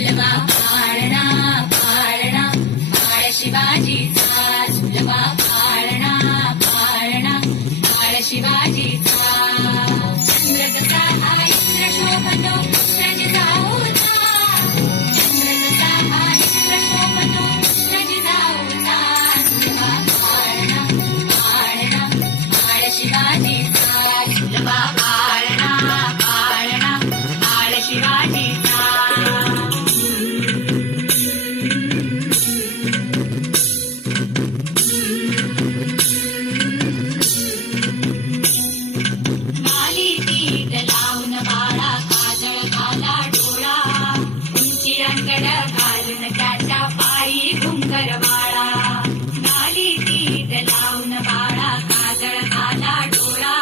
शिवाजी पाळणा पाळणा शिवाजीचा पाळणा पाळणा शिवाजी दगड घालून त्याच्या पायी घुंगर बाळा नाली तीत लावून बाळा काजळ आला डोळा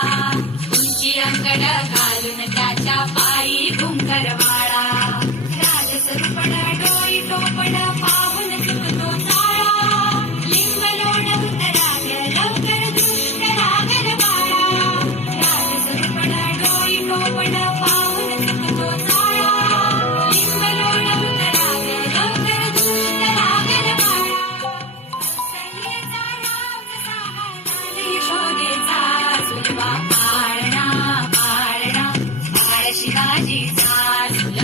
उंची अंगड घालून त्याच्या पायी घुंगर बाळा राजसरूपण डोई टोपण पाहून चुकतो चाळा लिंब लोण उतराग लवकर दुष्ट लागल बाळा राजसरूपण डोई टोपण शिवाजी झाल